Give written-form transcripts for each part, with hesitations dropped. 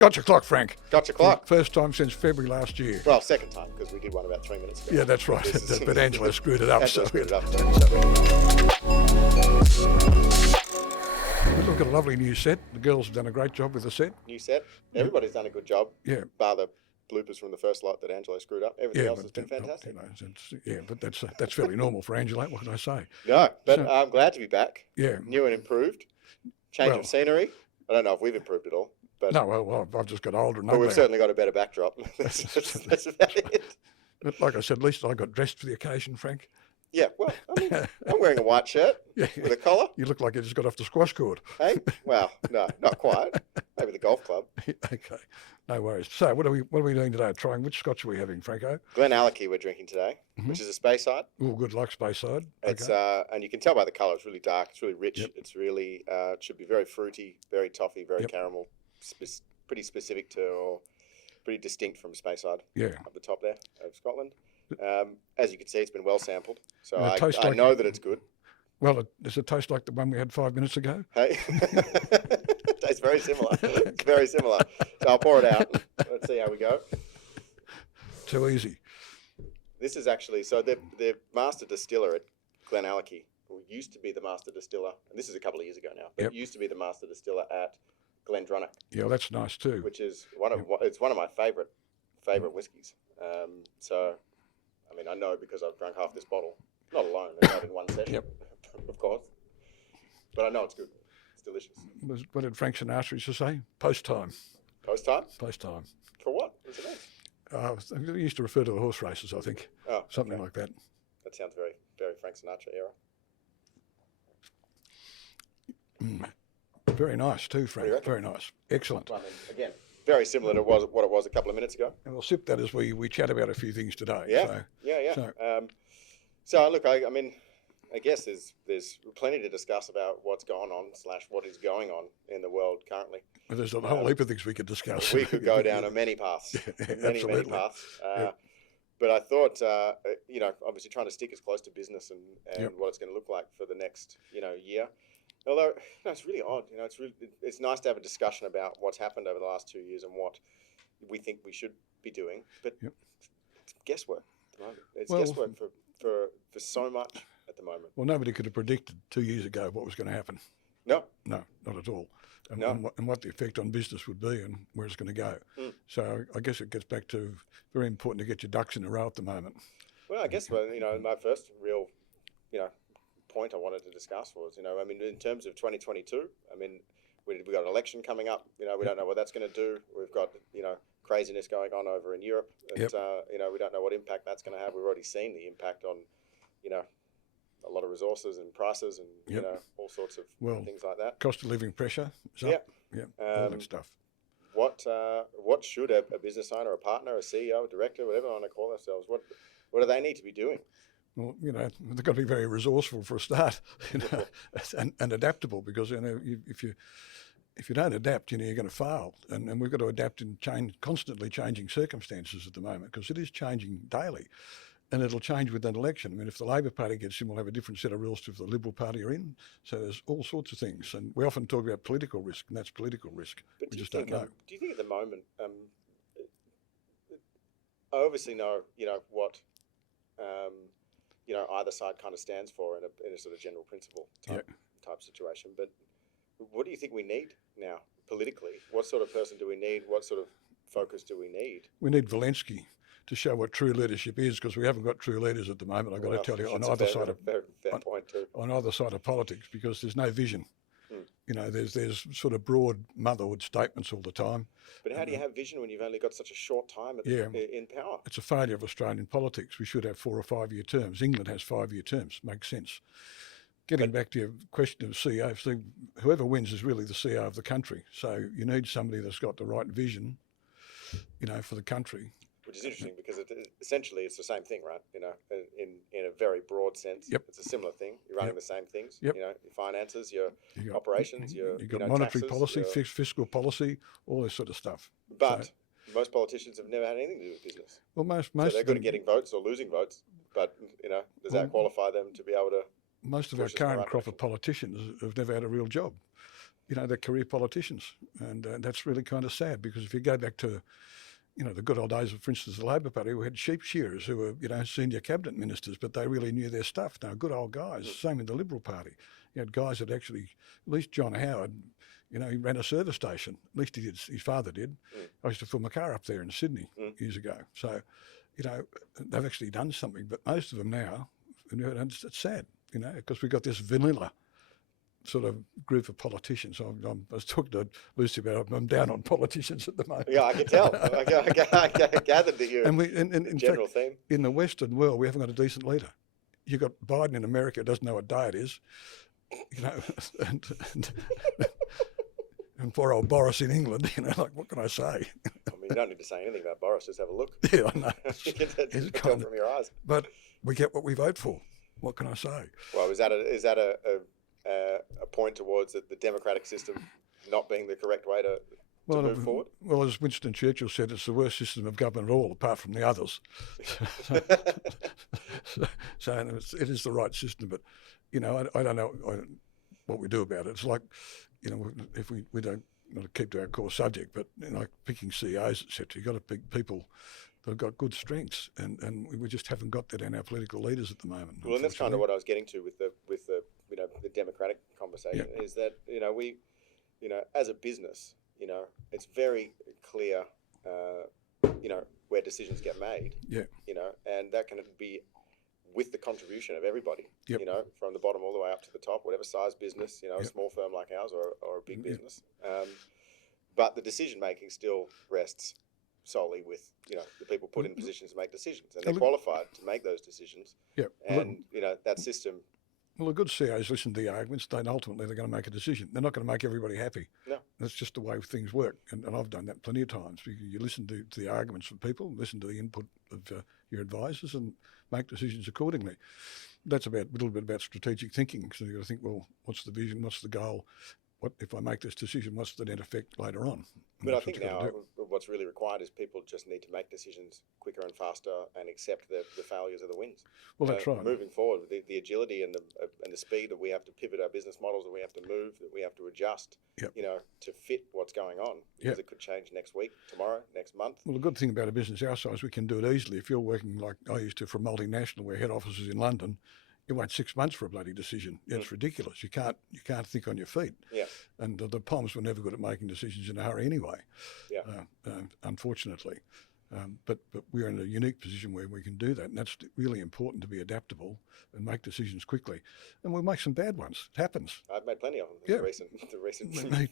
Got your clock, Frank. Got your clock. First time since February last year. Well, second time, because we did one about 3 minutes ago. Yeah, that's right. But Angela screwed it up. Angela screwed it up. We look at a lovely new set. The girls have done a great job with the set. New set. Everybody's done a good job. Yeah. Bar the bloopers from the first lot that Angela screwed up. Everything else has been fantastic. But that's fairly normal for Angela. What can I say? No, but I'm glad to be back. Yeah. New and improved. Change of scenery. I don't know if we've improved at all. But no, well, I've just got older. But we've certainly got a better backdrop. That's about it. But like I said, at least I got dressed for the occasion, Frank. Yeah, well, I mean, I'm wearing a white shirt with a collar. You look like you just got off the squash court. Hey, well, no, not quite. Maybe the golf club. Okay, no worries. So, what are we doing today? Trying which Scotch are we having, Franco? Glenallachie we're drinking today, which is a Speyside. Oh, good luck, Speyside. It's and you can tell by the colour. It's really dark. It's really rich. Yep. It's really it should be very fruity, very toffee, very caramel. Pretty specific to, or pretty distinct from Speyside. Yeah. Up the top there of Scotland. As you can see, it's been well sampled, so I know that it's good. Well, does it taste like the one we had 5 minutes ago? Hey, tastes very similar. It's very similar. So I'll pour it out. Let's see how we go. Too easy. This is actually the master distiller at Glenallachie, who used to be the master distiller, and this is a couple of years ago now. But used to be the master distiller at Glendronach. Yeah, that's nice too. Which is one of my favourite whiskies. So, I mean, I know because I've drunk half this bottle, not alone, not in one session, of course. But I know it's good. It's delicious. What did Frank Sinatra used to say? Post time. Post time? Post time. For what? What's it mean? He used to refer to the horse races, I think. Oh, something like that. That sounds very, very Frank Sinatra era. Very nice too, Frank. Very nice. Excellent. Well, I mean, again, very similar to what it was a couple of minutes ago. And we'll sip that as we chat about a few things today. Yeah, So look, I mean, I guess there's plenty to discuss about what's going on / what is going on in the world currently. Well, there's a whole heap of things we could discuss. We could go down many paths, many paths. But I thought, obviously trying to stick as close to business and what it's going to look like for the next, year. Although it's really odd, it's nice to have a discussion about what's happened over the last 2 years and what we think we should be doing. But it's guesswork at the moment. It's guesswork for so much at the moment. Well, nobody could have predicted 2 years ago what was going to happen. No, not at all. And what the effect on business would be and where it's going to go. So I guess it gets back to very important to get your ducks in a row at the moment. Well, I guess my first real point I wanted to discuss was, in terms of 2022, we've got an election coming up. We don't know what that's going to do. We've got, craziness going on over in Europe. And, we don't know what impact that's going to have. We've already seen the impact on, a lot of resources and prices and, all sorts of things like that. Cost of living pressure is up. All that stuff. What should a business owner, a partner, a CEO, a director, whatever they want to call themselves, what do they need to be doing? Well, they've got to be very resourceful for a start, and adaptable, because if you don't adapt, you're going to fail, and we've got to adapt in constantly changing circumstances at the moment, because it is changing daily, and it'll change with an election. If the Labor Party gets in, we'll have a different set of rules to if the Liberal Party are in. So there's all sorts of things, and we often talk about political risk, and that's political risk. But we just don't know. Do you think at the moment, I obviously know, what. Either side kind of stands for in a sort of general principle type situation. But what do you think we need now politically? What sort of person do we need? What sort of focus do we need? We need Zelensky to show what true leadership is, because we haven't got true leaders at the moment. I've got to tell you, on either side of politics, because there's no vision. There's sort of broad motherhood statements all the time. But how do you have vision when you've only got such a short time in power? It's a failure of Australian politics. We should have 4 or 5 year terms. England has 5 year terms. Makes sense. Getting back to your question of CEO, so whoever wins is really the CEO of the country. So you need somebody that's got the right vision, for the country. Which is interesting, because essentially it's the same thing, right? In a very broad sense, it's a similar thing. You're running the same things. Your finances, your operations, you've got monetary policy, fiscal policy, all this sort of stuff. But most politicians have never had anything to do with business. Well, most so they're good at getting votes or losing votes, but does that qualify them to be able to? Most of our current crop of politicians have never had a real job. they're career politicians, and that's really kind of sad, because if you go back to the good old days of, for instance, the Labor Party, we had sheep shearers who were, senior cabinet ministers, but they really knew their stuff. They were good old guys. Same in the Liberal Party. You had guys that actually, at least John Howard, he ran a service station. At least he did. His father did. I used to fill my car up there in Sydney years ago. So, they've actually done something. But most of them now, it's sad, because we've got this vanilla sort of group of politicians. I was talking to Lucy about it. I'm down on politicians at the moment. Yeah, I can tell. I gathered that you're in general fact, theme. In the Western world, we haven't got a decent leader. You've got Biden in America, doesn't know what day it is, and poor old Boris in England, like, what can I say? I mean, you don't need to say anything about Boris, just have a look. Yeah, I know. You can tell from your eyes. But we get what we vote for. What can I say? Well, is that a point towards the democratic system not being the correct way to move forward? Well, as Winston Churchill said, it's the worst system of government at all, apart from the others. So it is the right system, but I don't know what we do about it. It's like, if we don't keep to our core subject, but picking CEOs, etc. You've got to pick people that have got good strengths, and we just haven't got that in our political leaders at the moment. Well, and that's kind of what I was getting to with the the democratic conversation, is that we as a business, it's very clear where decisions get made. Yeah. And that can be with the contribution of everybody. Yep. From the bottom all the way up to the top, whatever size business, a small firm like ours or a big business. But the decision making still rests solely with the people put in positions to make decisions, and they're qualified to make those decisions. Yeah. And that system. Well, the good CEOs listen to the arguments. Then ultimately they're going to make a decision. They're not going to make everybody happy. No. That's just the way things work, and I've done that plenty of times. You listen to the arguments of people, listen to the input of your advisors, and make decisions accordingly. That's a little bit about strategic thinking. So you've got to think, well, what's the vision? What's the goal? What if I make this decision? What's the net effect later on? But I think now what's really required is people just need to make decisions quicker and faster and accept the failures of the wins. Well, that's right. Moving forward, the agility and the speed that we have to pivot our business models, that we have to move, that we have to adjust, to fit what's going on, because it could change next week, tomorrow, next month. Well, the good thing about a business our size, we can do it easily. If you're working like I used to for a multinational, where head office is in London, you wait 6 months for a bloody decision. It's ridiculous. You can't think on your feet. Yeah. And the Palms were never good at making decisions in a hurry anyway. Yeah. Unfortunately, but we're in a unique position where we can do that, and that's really important, to be adaptable and make decisions quickly. And we'll make some bad ones. It happens. I've made plenty of them in the recent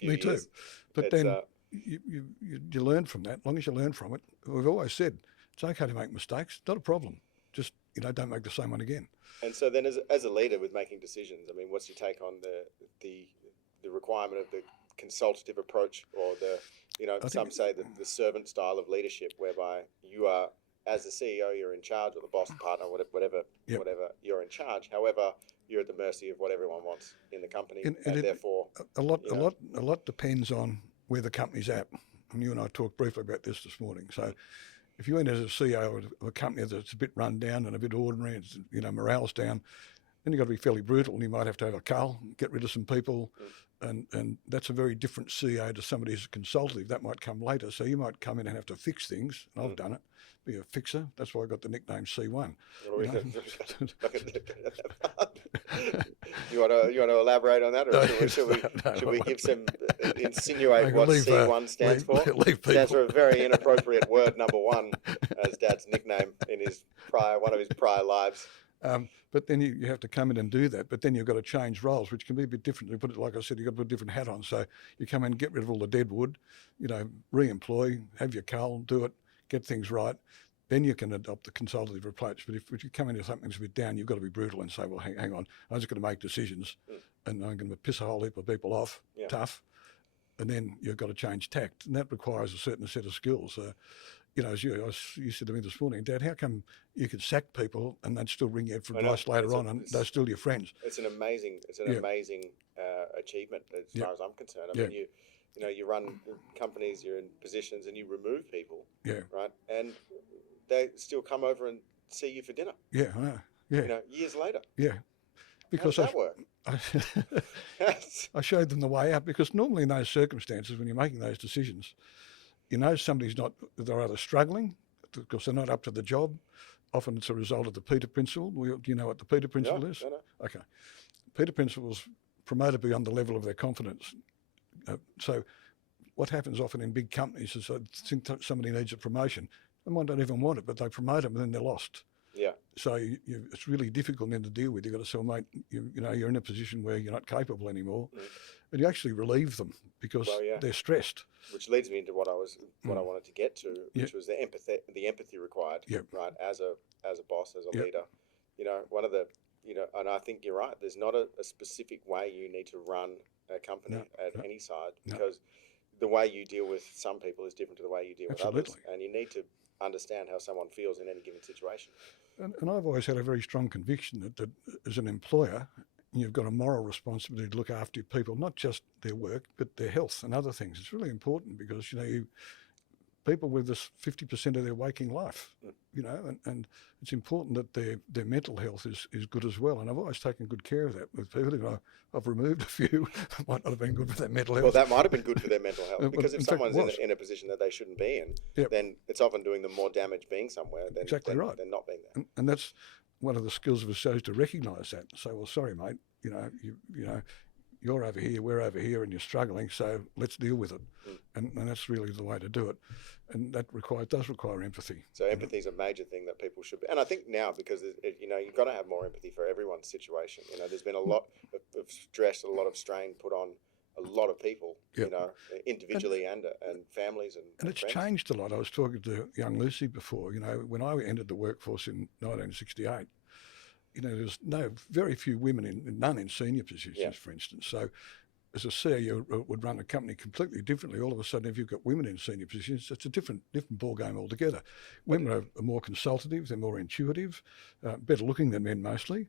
me too. years. But then you learn from that. As long as you learn from it, we've always said it's okay to make mistakes. Not a problem. Just don't make the same one again. And so then, as a leader with making decisions, I mean, what's your take on the requirement of the consultative approach, or some say the servant style of leadership, whereby you are, as the CEO, you're in charge, or the boss, partner, whatever you're in charge. However, you're at the mercy of what everyone wants in the company, and therefore a lot depends on where the company's at. And you and I talked briefly about this morning. So, if you went as a CEO of a company that's a bit run down and a bit ordinary, and morale's down, then you've got to be fairly brutal, and you might have to have a cull, get rid of some people, and that's a very different CEO to somebody who's consultative. That might come later. So you might come in and have to fix things, and I've done it, be a fixer. That's why I got the nickname C1. You want to elaborate on that, or should we give some insinuate what C1 stands for? Stands for a very inappropriate word, number one, as Dad's nickname in one of his prior lives. But then you have to come in and do that. But then you've got to change roles, which can be a bit different. You put it, like I said, you've got to put a different hat on. So you come in, get rid of all the dead wood, re-employ, have your cull, do it, get things right. Then you can adopt the consultative approach. But if you come into something that's a bit down, you've got to be brutal and say, well, hang on, I'm just going to make decisions, and I'm going to piss a whole heap of people off, tough. And then you've got to change tact, and that requires a certain set of skills. As you said to me this morning, Dad, how come you could sack people and they'd still ring you for advice later on, and they're still your friends? It's an amazing achievement as far as I'm concerned. I mean, you run companies, you're in positions, and you remove people, right? And they still come over and see you for dinner. Yeah, I know. Yeah. Years later. Yeah. Because how does that work? I showed them the way out, because normally in those circumstances, when you're making those decisions, you know they're either struggling because they're not up to the job. Often it's a result of the Peter Principle. Do you know what the Peter Principle is? No. Okay. Peter Principle is promoted beyond the level of their confidence. So what happens often in big companies is that somebody needs a promotion. They might not even want it, but they promote them and then they're lost. Yeah. So it's really difficult then to deal with. You've got to say, mate, you're in a position where you're not capable anymore. And you actually relieve them because they're stressed. Which leads me into what I wanted to get to, which was the empathy required, right? As a boss, as a leader, one of the, and I think you're right. There's not a specific way you need to run a company at any side, because the way you deal with some people is different to the way you deal with others, and you need to understand how someone feels in any given situation. And I've always had a very strong conviction that as an employer, you've got a moral responsibility to look after your people, not just their work, but their health and other things. It's really important because, people with this 50% of their waking life, and it's important that their mental health is good as well. And I've always taken good care of that with people. I've removed a few that might not have been good for their mental health. Well, that might have been good for their mental health, because if someone's in a position that they shouldn't be in, then it's often doing them more damage being somewhere than not being there. And that's one of the skills of a show, is to recognise that and say, well, sorry, mate, you're over here, we're over here, and you're struggling, so let's deal with it. And that's really the way to do it. And that does require empathy. So empathy is a major thing that people should be. And I think now, because, you've got to have more empathy for everyone's situation. There's been a lot of stress, a lot of strain put on a lot of people, individually and families and it's friends. Changed a lot. I was talking to young Lucy before, when I entered the workforce in 1968, there's very few women, none in senior positions, for instance. So as a CEO would run a company completely differently. All of a sudden, if you've got women in senior positions, it's a different ball game altogether. Women are more consultative, they're more intuitive, better looking than men mostly,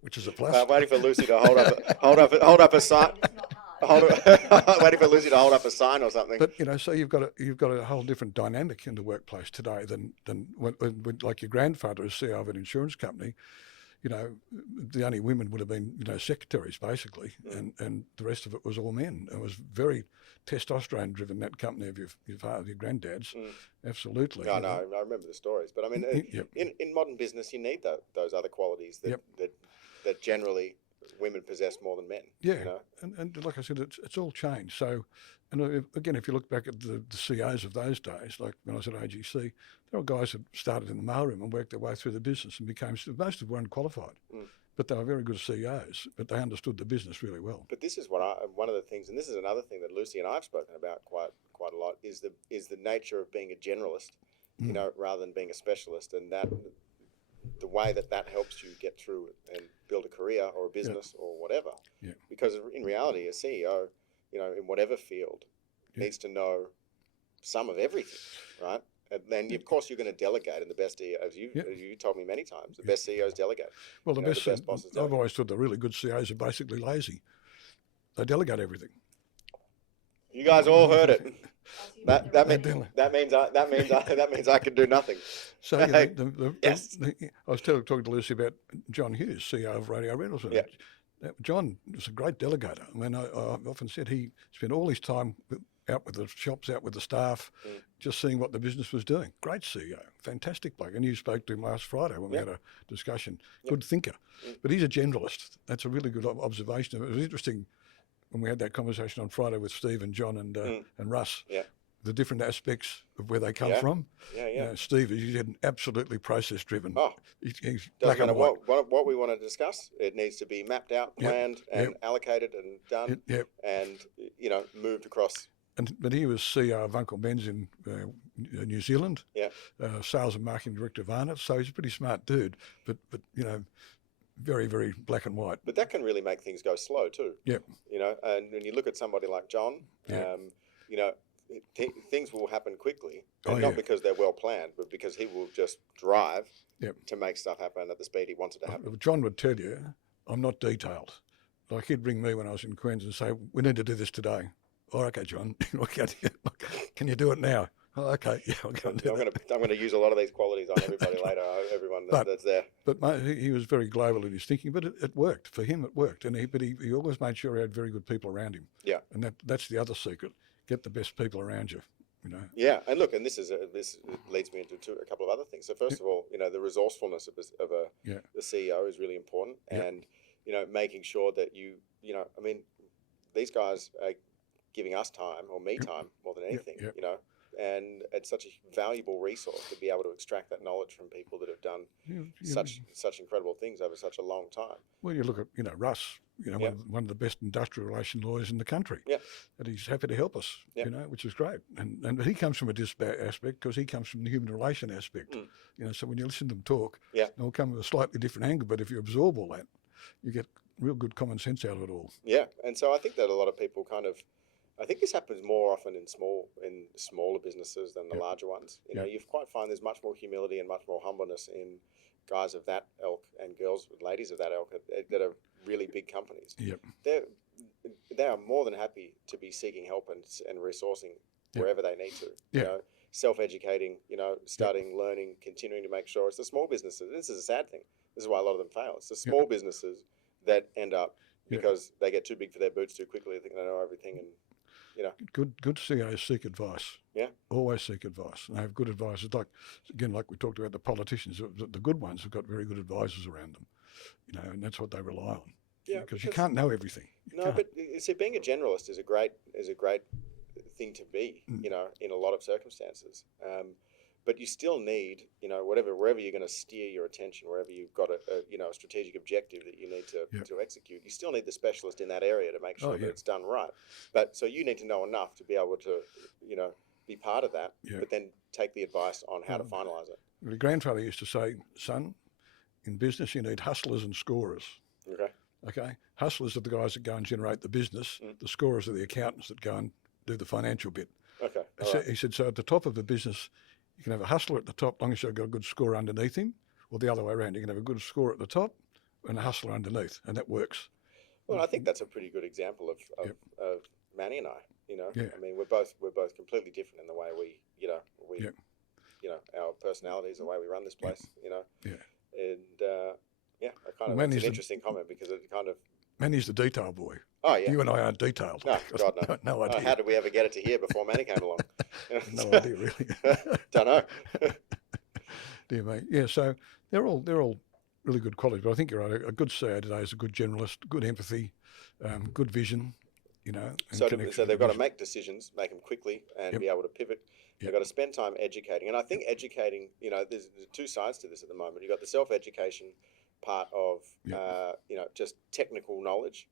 which is a plus. Waiting for Lucy to hold up a sign. Waiting for Lucy to hold up a sign or something. But so you've got a whole different dynamic in the workplace today than when like your grandfather as CEO of an insurance company. The only women would have been secretaries basically, and the rest of it was all men. It was very testosterone driven, that company of your father, your granddad's. Absolutely. I remember the stories. But I mean, in modern business, you need those other qualities that generally women possess more than men. Yeah, and like I said, it's all changed. So, and again, if you look back at the CEOs of those days, like when I was at AGC, there were guys that started in the mailroom and worked their way through the business and most of them were unqualified, but they were very good CEOs, but they understood the business really well. But this is one of the things, and this is another thing that Lucy and I have spoken about quite a lot, is the nature of being a generalist, rather than being a specialist, and that the way that helps you get through and build a career or a business or whatever. Yeah. Because in reality, a CEO, in whatever field, needs to know some of everything, right? And then, of course, you're going to delegate, and the best CEO, as you told me many times, the best CEOs delegate. Well, the best bosses delegate. I've always thought the really good CEOs are basically lazy. They delegate everything. You guys all heard it. That means I can do nothing. So I was talking to Lucy about John Hughes, CEO of Radio Reynolds. Yeah. John was a great delegator. I mean, I often said he spent all his time out with the shops, out with the staff, just seeing what the business was doing. Great CEO, fantastic bloke. And you spoke to him last Friday when we had a discussion. Good thinker. But he's a generalist. That's a really good observation. It was interesting when we had that conversation on Friday with Steve and John and Russ. Yeah. The different aspects of where they come from. Yeah. Steve is absolutely process-driven. Oh, he's black and white. What we want to discuss, it needs to be mapped out, planned, and allocated and done, and moved across. But he was CEO of Uncle Ben's in New Zealand. Yeah. Sales and marketing director of Arnott. So he's a pretty smart dude. But very, very black and white. But that can really make things go slow too. Yeah. And when you look at somebody like John, things will happen quickly, and not because they're well planned, but because he will just drive to make stuff happen at the speed he wants it to happen. John would tell you, I'm not detailed. Like he'd ring me when I was in Queens and say, we need to do this today. Oh, okay, John. Can you do it now? Oh, okay. Yeah, I'll go and do that. I'm going to use a lot of these qualities on everybody later. Everyone that's there. But he was very global in his thinking. But it worked for him. It worked, and he always made sure he had very good people around him. Yeah. And that's the other secret: get the best people around you. Yeah, and look, and this leads me into a couple of other things. So first of all, the resourcefulness of the CEO is really important, and making sure that I mean, these guys are giving us time, or me time, more than anything. And it's such a valuable resource to be able to extract that knowledge from people that have done such incredible things over such a long time. Well, you look at Russ, one of the best industrial relation lawyers in the country. Yeah. And he's happy to help us, which is great. And he comes from a aspect because he comes from the human relation aspect. So when you listen to them talk, they'll come with a slightly different angle, but if you absorb all that, you get real good common sense out of it all. Yeah, and so I think that a lot of people I think this happens more often in smaller businesses than the larger ones. You quite find there's much more humility and much more humbleness in guys of that ilk and ladies of that ilk that are really big companies. Yep. They are more than happy to be seeking help and resourcing wherever they need to. Yeah. Self-educating, studying, learning, continuing to make sure. It's the small businesses. This is a sad thing. This is why a lot of them fail. It's the small businesses that end up because they get too big for their boots too quickly. They think they know everything, and Good CEOs seek advice. Yeah. Always seek advice. And they have good advisors. Like we talked about the politicians, the good ones have got very good advisors around them. And that's what they rely on. Yeah. Because you can't know everything. But see, being a generalist is a great thing to be, in a lot of circumstances. But you still need, wherever you're going to steer your attention, wherever you've got a strategic objective that you need to execute, you still need the specialist in that area to make sure that it's done right. But so you need to know enough to be able to, be part of that, but then take the advice on how to finalise it. My grandfather used to say, son, in business you need hustlers and scorers. Okay. Hustlers are the guys that go and generate the business. The scorers are the accountants that go and do the financial bit. Okay. He said, so at the top of the business, you can have a hustler at the top, as long as you've got a good score underneath him, or the other way around. You can have a good score at the top and a hustler underneath, and that works. Well, I think that's a pretty good example of Manny and I. I mean, we're both completely different in the way we, our personalities, the way we run this place. And it's an interesting comment because it kind of. Manny's the detail boy. Oh, yeah. You and I aren't detailed. No, God, no. No idea. How did we ever get it to here before Manny came along? No idea, really. Don't know. Dear mate. Yeah, so they're all really good qualities. But I think you're right. A good CEO today is a good generalist, good empathy, good vision. So they've got to make decisions, make them quickly, and be able to pivot. They've got to spend time educating. And I think educating, there's two sides to this at the moment. You've got the self-education part of, just technical knowledge,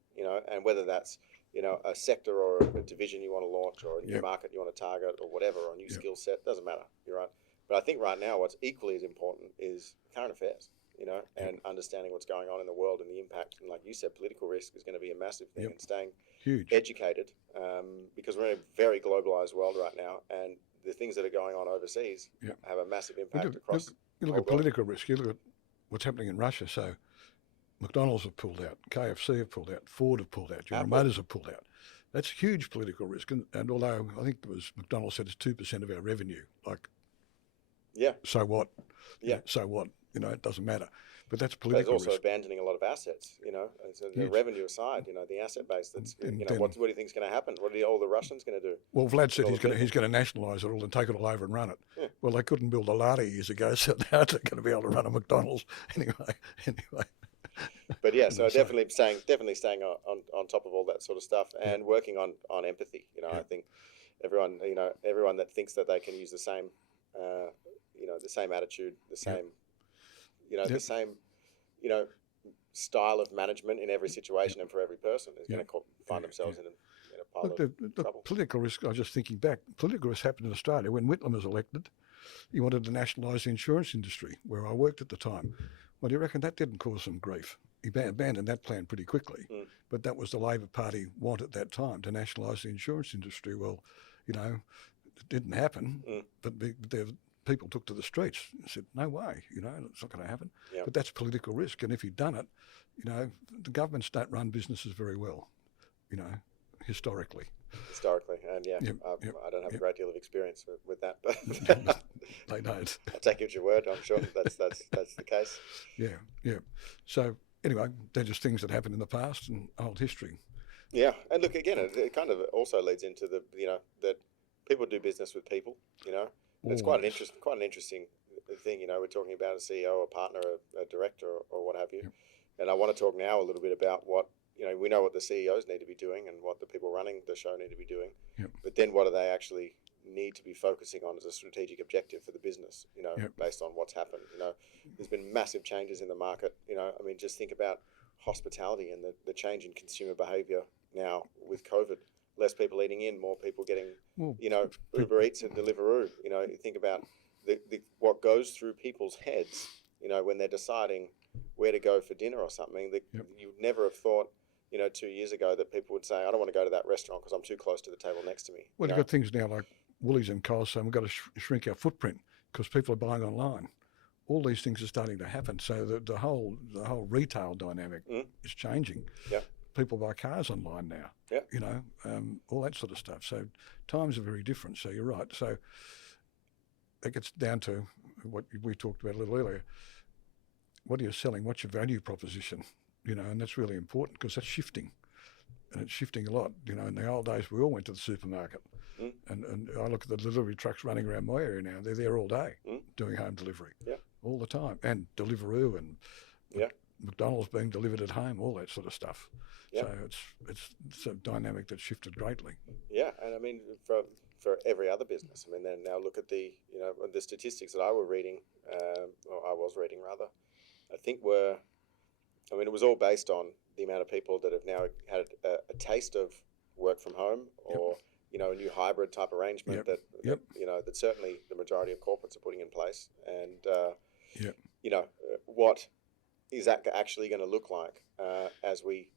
and whether that's, a sector or a division you want to launch or a new market you want to target or whatever, or a new skill set, doesn't matter. You're right. But I think right now what's equally as important is current affairs, and understanding what's going on in the world and the impact. And like you said, political risk is going to be a massive thing, and staying educated, because we're in a very globalized world right now, and the things that are going on overseas have a massive impact across. You look at political risk. You look at what's happening in Russia. So McDonald's have pulled out, KFC have pulled out, Ford have pulled out, General Motors have pulled out. That's huge political risk. And although I think McDonald's said it's 2% of our revenue, so what? So what? It doesn't matter. But that's political risk. There's also abandoning a lot of assets, so the revenue aside, the asset base that's, what do you think is going to happen? What are all the Russians going to do? Well, Vlad said he's going to nationalise it all and take it all over and run it. Yeah. Well, they couldn't build a Lada years ago, so now they're going to be able to run a McDonald's anyway. But so definitely staying on top of all that sort of stuff and working on empathy. I think everyone that thinks that they can use the same, the same attitude, the same, the same, style of management in every situation and for every person is going to find themselves in a pile of trouble. Political risk, I was just thinking back, political risk happened in Australia. When Whitlam was elected, he wanted to nationalise the insurance industry, where I worked at the time. Well, do you reckon that didn't cause some grief? He abandoned that plan pretty quickly. But that was the Labor Party want at that time, to nationalise the insurance industry. Well, it didn't happen, but people took to the streets and said, no way, it's not going to happen. Yep. But that's political risk. And if he'd done it, the governments don't run businesses very well, historically. Historically, And yeah, Yep, I don't have a yep. great deal of experience with that, but They don't. I'll take you at your word. I'm sure that's the case. Yeah, yeah. So anyway, they're just things that happened in the past and old history. Yeah, and look again, it kind of also leads into the that people do business with people. And it's Always. quite an interesting thing. We're talking about a CEO, a partner, a director, or what have you. Yep. And I want to talk now a little bit about what we know what the CEOs need to be doing and what the people running the show need to be doing. Yep. But then what do they actually need to be focusing on as a strategic objective for the business? Yep. Based on what's happened. There's been massive changes in the market. I mean, just think about hospitality and the change in consumer behavior now with COVID. Less people eating in, more people getting, Well, Uber Eats and Deliveroo. You think about what goes through people's heads, when they're deciding where to go for dinner or something. That Yep. you would never have thought, 2 years ago that people would say, I don't want to go to that restaurant because I'm too close to the table next to me. Well, you've got things now like Woolies and Coles saying we've got to shrink our footprint because people are buying online. All these things are starting to happen. So the whole retail dynamic is changing. Yeah. People buy cars online now. Yeah. All that sort of stuff. So times are very different. So you're right. So it gets down to what we talked about a little earlier. What are you selling? What's your value proposition? And that's really important because that's shifting. And it's shifting a lot. In the old days, we all went to the supermarket. And I look at the delivery trucks running around my area now. They're there all day doing home delivery. Yeah. All the time. And Deliveroo and McDonald's being delivered at home, all that sort of stuff. Yeah. So it's a dynamic that's shifted greatly. Yeah, and I mean for every other business. I mean, then now look at the statistics that I was reading rather. I think it was all based on the amount of people that have now had a taste of work from home or a new hybrid type arrangement that certainly the majority of corporates are putting in place. And what is that actually going to look like as we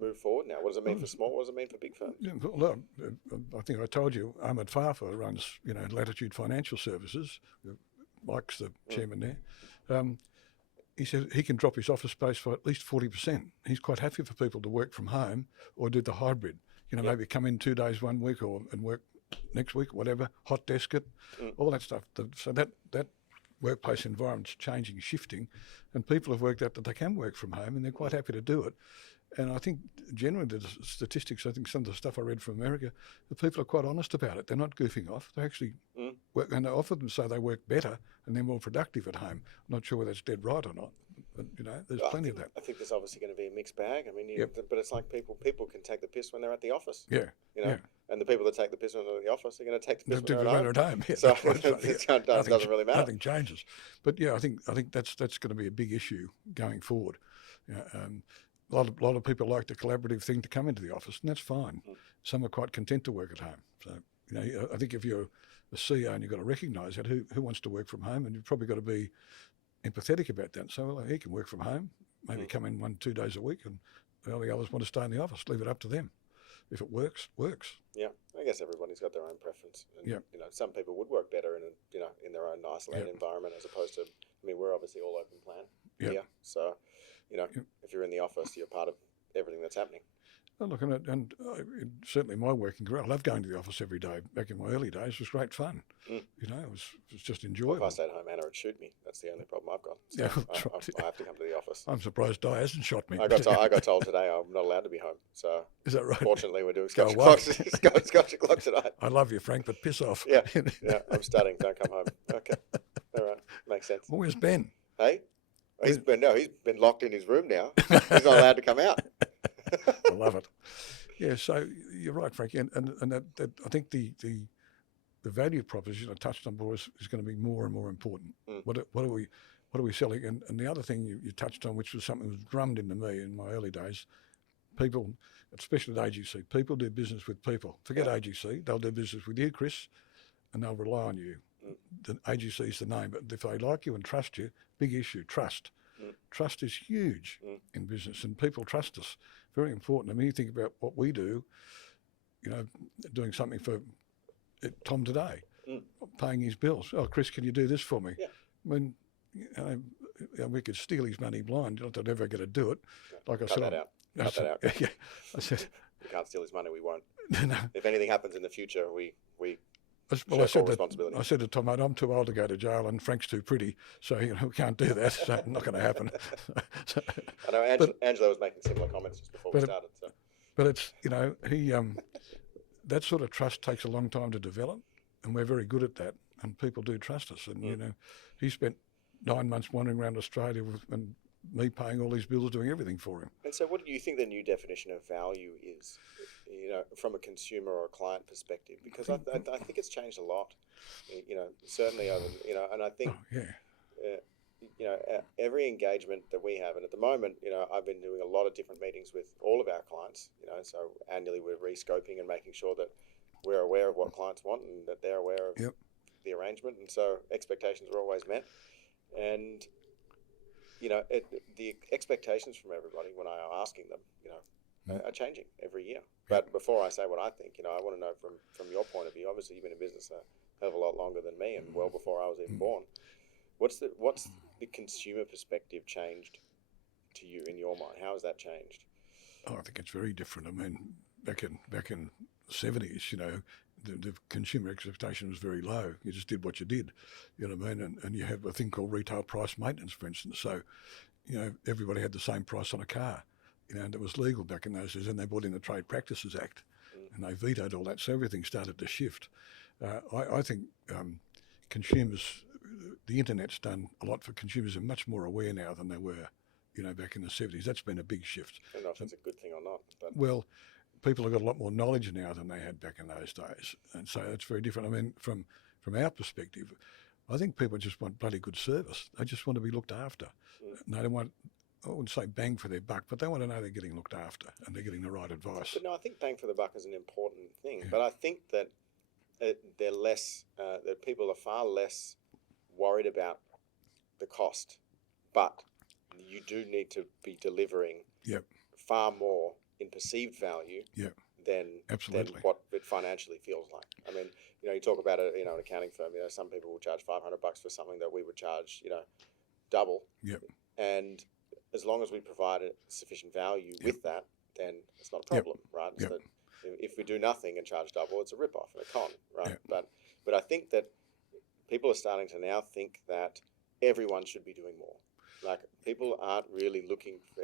move forward now? What does it mean for small? What does it mean for big firms? Yeah, well, I think I told you, Ahmed Farfa runs, Latitude Financial Services. Mike's the chairman there. He said he can drop his office space for at least 40%. He's quite happy for people to work from home or do the hybrid. Maybe come in 2 days 1 week and work next week, whatever, hot desk it, all that stuff. So that workplace environment's changing, shifting, and people have worked out that they can work from home and they're quite happy to do it. And I think generally the statistics, I think some of the stuff I read from America, the people are quite honest about it. They're not goofing off. They actually work, and often say they work better and they're more productive at home. I'm not sure whether that's dead right or not, but there's plenty of that. I think there's obviously going to be a mixed bag. I mean, but it's like people can take the piss when they're at the office. Yeah. And the people that take the piss when they're at the office are going to take the piss when they're at home. Yeah, so it doesn't really matter. Nothing changes. But yeah, I think that's going to be a big issue going forward. A lot of people like the collaborative thing to come into the office, and that's fine. Some are quite content to work at home. So, I think if you're a CEO and you've got to recognise that, who wants to work from home, and you've probably got to be empathetic about that. So, well, he can work from home, maybe come in 1-2 days a week, and all the others want to stay in the office. Leave it up to them. If it works, works. Yeah, I guess everybody's got their own preference. And, some people would work better in their own isolated environment as opposed to. I mean, we're obviously all open plan here, so. If you're in the office, you're part of everything that's happening. Well, look, and certainly my working career, I love going to the office every day. Back in my early days, it was great fun. It was just enjoyable. If I stayed home, Anna would shoot me. That's the only problem I've got. So I have to come to the office. I'm surprised Di hasn't shot me. I got told today I'm not allowed to be home. So is that right? Fortunately, we're doing Scotch o'clock tonight. I love you, Frank, but piss off. Yeah, I'm studying. Don't come home. Okay, all right, makes sense. Well, where's Ben? Hey. He's been locked in his room now. He's not allowed to come out. I love it. Yeah, so you're right, Frankie, and that I think the value proposition I touched on before is going to be more and more important. What are we selling? And the other thing you touched on, which was something that was drummed into me in my early days, people, especially at AGC, people do business with people. Forget AGC, they'll do business with you, Chris, and they'll rely on you. The AGC is the name, but if they like you and trust you, big issue, trust. Trust is huge in business, and people trust us. Very important. I mean, you think about what we do, doing something for Tom today, paying his bills. Oh, Chris, can you do this for me? Yeah. I mean, we could steal his money blind. Not that I'm ever going to do it. Like I said, Cut that out. I said, we can't steal his money, we won't. No. If anything happens in the future, we Well, responsibility. I said to Tom, mate, I'm too old to go to jail, and Frank's too pretty, so we can't do that. So not going to happen. I know Angela was making similar comments just before we started. So. But it's he that sort of trust takes a long time to develop, and we're very good at that, and people do trust us. And he spent 9 months wandering around Australia and me paying all these bills, doing everything for him. And so, what do you think the new definition of value is? From a consumer or a client perspective, because I think it's changed a lot. Certainly over and I think every engagement that we have, and at the moment, I've been doing a lot of different meetings with all of our clients. So annually we're rescoping and making sure that we're aware of what clients want and that they're aware of the arrangement, and so expectations are always met. And the expectations from everybody when I am asking them, are changing every year. But before I say what I think, I want to know from your point of view. Obviously, you've been in business a hell of a lot longer than me, and well before I was even born. What's the consumer perspective changed to you in your mind? How has that changed? Oh, I think it's very different. I mean, back in the 70s, the consumer expectation was very low. You just did what you did, you know what I mean? And you have a thing called retail price maintenance, for instance. So, everybody had the same price on a car, and it was legal back in those days. And they brought in the Trade Practices Act, and they vetoed all that. So everything started to shift. I think consumers, the internet's done a lot for consumers. Are much more aware now than they were, back in the 70s. That's been a big shift. I don't know if it's a good thing or not. But. Well, people have got a lot more knowledge now than they had back in those days, and so it's very different. I mean, from our perspective, I think people just want bloody good service. They just want to be looked after. And they don't want, I wouldn't say bang for their buck, but they want to know they're getting looked after and they're getting the right advice. But no, I think bang for the buck is an important thing. Yeah. But I think that they're less, that people are far less worried about the cost, but you do need to be delivering far more in perceived value than what it financially feels like. I mean, you talk about an accounting firm. Some people will charge $500 for something that we would charge, double. Yep. And as long as we provide sufficient value with that, then it's not a problem, right? So that if we do nothing and charge double, it's a rip-off and a con, right? Yep. But I think that people are starting to now think that everyone should be doing more. Like, people aren't really looking for,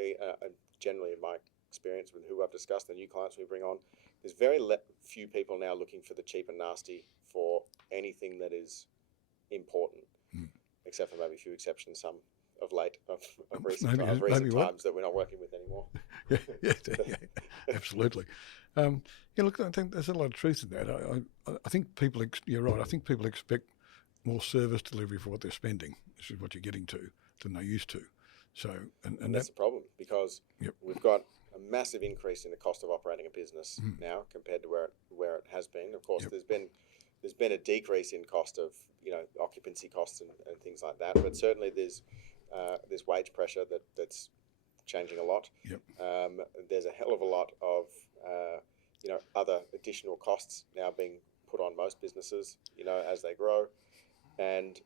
generally in my experience with who I've discussed, the new clients we bring on, there's very few people now looking for the cheap and nasty for anything that is important, except for maybe a few exceptions, some of recent times that we're not working with anymore. Absolutely. Look, I think there's a lot of truth in that. I think people, you're right, I think people expect more service delivery for what they're spending. This is what you're getting to, than they used to. So, and that's the problem, because we've got a massive increase in the cost of operating a business now compared to where it has been. Of course, there's been a decrease in cost of occupancy costs and things like that, but certainly there's wage pressure that's changing a lot. There's a hell of a lot of other additional costs now being put on most businesses as they grow, and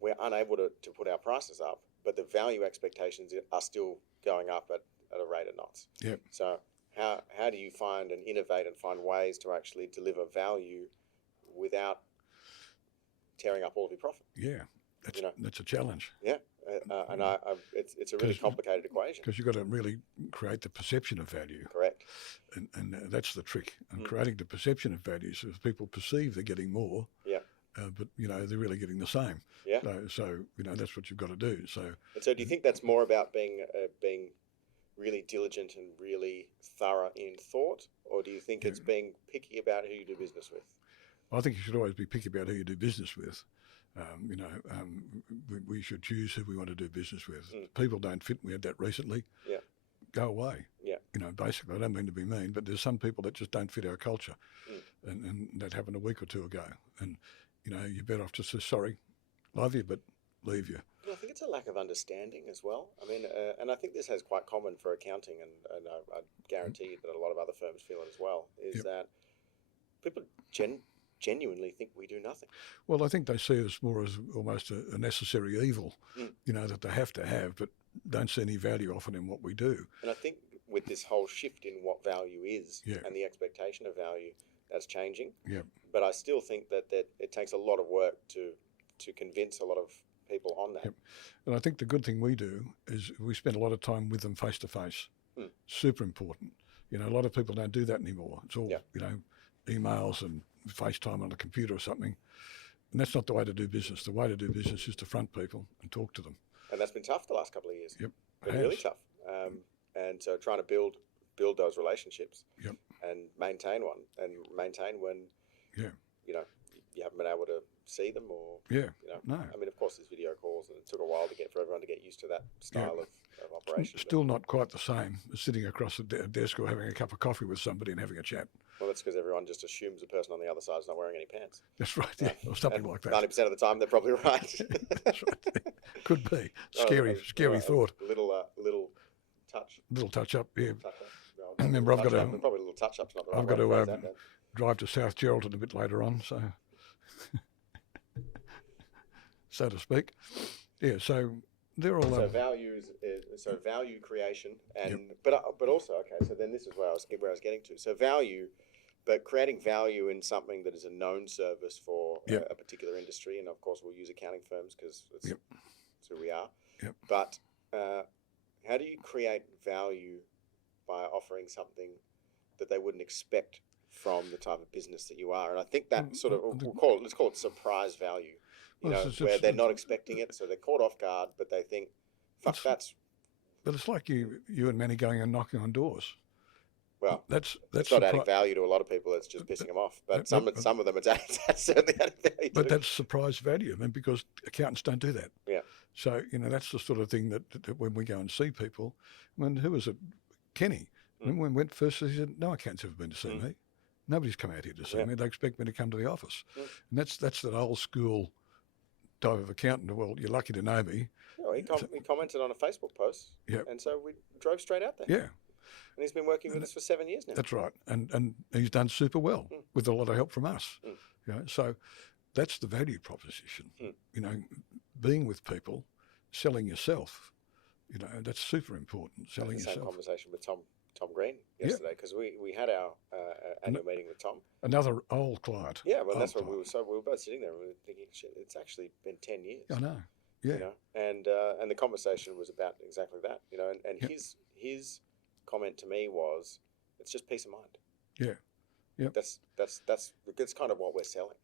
we're unable to put our prices up, but the value expectations are still going up at a rate of knots. So how do you find and innovate and find ways to actually deliver value without tearing up all of your profit? That's a challenge. And it's a really complicated equation. Because you've got to really create the perception of value. Correct. And that's the trick. And creating the perception of value, so if people perceive they're getting more, but they're really getting the same. So that's what you've got to do. So do you think that's more about being really diligent and really thorough in thought, or do you think it's being picky about who you do business with? I think you should always be picky about who you do business with. We should choose who we want to do business with. People don't fit. We had that recently. Go away. Basically, I don't mean to be mean, but there's some people that just don't fit our culture, and that happened a week or two ago. And you're better off just say sorry, love you, but leave you. I think it's a lack of understanding as well. I mean, and I think this has quite common for accounting, and I guarantee that a lot of other firms feel it as well. Is that people genuinely think we do nothing. Well, I think they see us more as almost a necessary evil, that they have to have, but don't see any value often in what we do. And I think with this whole shift in what value is Yeah. and the expectation of value, that's changing. Yeah. But I still think that it takes a lot of work to convince a lot of people on that. Yep. And I think the good thing we do is we spend a lot of time with them face to face. Super important. You know, a lot of people don't do that anymore. It's all, you know, emails and FaceTime on a computer or something. And that's not the way to do business. The way to do business is to front people and talk to them. And that's been tough the last couple of years. Yep. Been really tough. And so trying to build those relationships. Yep. And maintain when you know you haven't been able to see them, or you know. No. I mean, of course, there's video calls, and it took a while for everyone to get used to that style of operation. Still not quite the same as sitting across a desk or having a cup of coffee with somebody and having a chat. Well, that's because everyone just assumes the person on the other side is not wearing any pants. That's right, yeah, or something like that. 90% of the time, they're probably right. That's right. Could be. Scary thought. Little touch. Little touch up, yeah. Touch up. Well, Remember, I've got to. Probably a little touch up's not the right I've got way to phrase that, drive to South Geraldton a bit later on, so to speak. Yeah, so they're all. So value creation, and but also so then this is where I was getting to. So value, but creating value in something that is a known service for a particular industry, and of course we'll use accounting firms because that's who we are. Yep. But how do you create value by offering something that they wouldn't expect from the type of business that you are? And I think that sort of let's call it surprise value. You know, where they're not expecting it, so they're caught off guard, but they think, "Fuck, that's." But it's like you and Manny going and knocking on doors. Well, that's not adding value to a lot of people. It's just pissing them off. But some of them, it's certainly adding value. But that's surprise value. I mean, because accountants don't do that. Yeah. So you know, that's the sort of thing that when we go and see people, I mean, who was it? Kenny. When we went first, he said, "No accountant's ever been to see me. Nobody's come out here to see me. They expect me to come to the office." And that's that old school type of accountant. Well, you're lucky to know me. Oh, he commented on a Facebook post. Yeah. And so we drove straight out there. Yeah. And he's been working with us for 7 years now. That's right. And he's done super well with a lot of help from us. You know, so that's the value proposition. You know, being with people, selling yourself. You know, that's super important. Selling yourself. Same conversation with Tom Green yesterday, because we had our annual meeting with Tom. Another old client. Yeah, well, that's what we were both sitting there and we were thinking, shit, it's actually been 10 years. I know. Yeah. You know? And the conversation was about exactly that. You know, and his comment to me was, it's just peace of mind. Yeah. Yeah. That's kind of what we're selling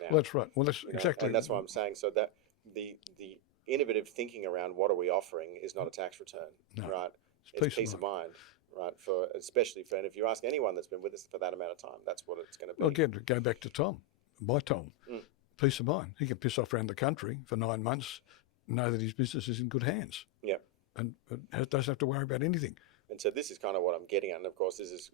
now. Well, that's right. Well, that's exactly. And that's what I'm saying. So that the innovative thinking around what are we offering is not a tax return, right? It's peace of mind. Right, especially and if you ask anyone that's been with us for that amount of time, that's what it's going to be. Well, again, go back to Tom, peace of mind. He can piss off around the country for 9 months, know that his business is in good hands. Yeah, and doesn't have to worry about anything. And so this is kind of what I'm getting at, and of course this is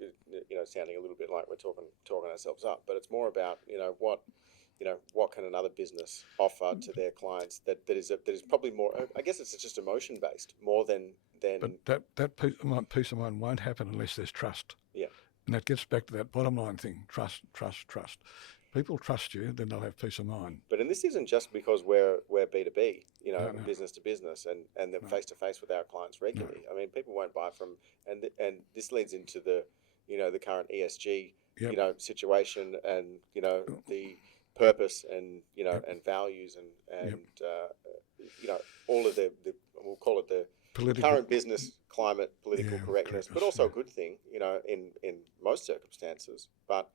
sounding a little bit like we're talking ourselves up, but it's more about what can another business offer to their clients that is probably more. I guess it's just emotion based more than. But that peace of mind won't happen unless there's trust. Yeah. And that gets back to that bottom line thing: trust. People trust you, then they'll have peace of mind. But this isn't just because we're B2B, business to business, and then face to face with our clients regularly. I mean, people won't buy from, and this leads into the current ESG situation, and the purpose and and values and all of the we'll call it the current business climate, political correctness, but also a good thing, in most circumstances. But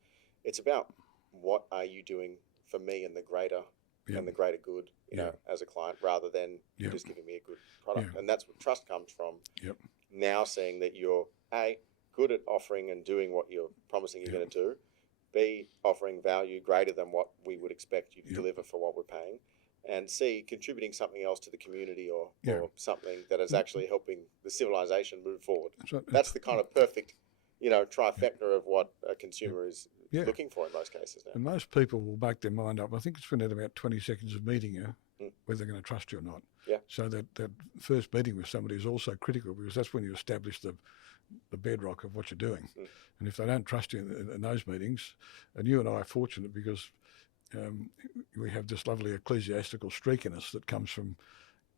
it's about what are you doing for me and the greater good, as a client, rather than you just giving me a good product. And that's what trust comes from. Now seeing that you're A, good at offering and doing what you're promising you're going to do, B, offering value greater than what we would expect you to deliver for what we're paying, and C, contributing something else to the community or something that is actually helping the civilization move forward. That's the kind of perfect, trifecta of what a consumer is looking for in most cases now. And most people will make their mind up. I think it's within about 20 seconds of meeting you, whether they're going to trust you or not. Yeah. So that first meeting with somebody is also critical, because that's when you establish the bedrock of what you're doing. And if they don't trust you in those meetings, and you and I are fortunate because we have this lovely ecclesiastical streak in us that comes from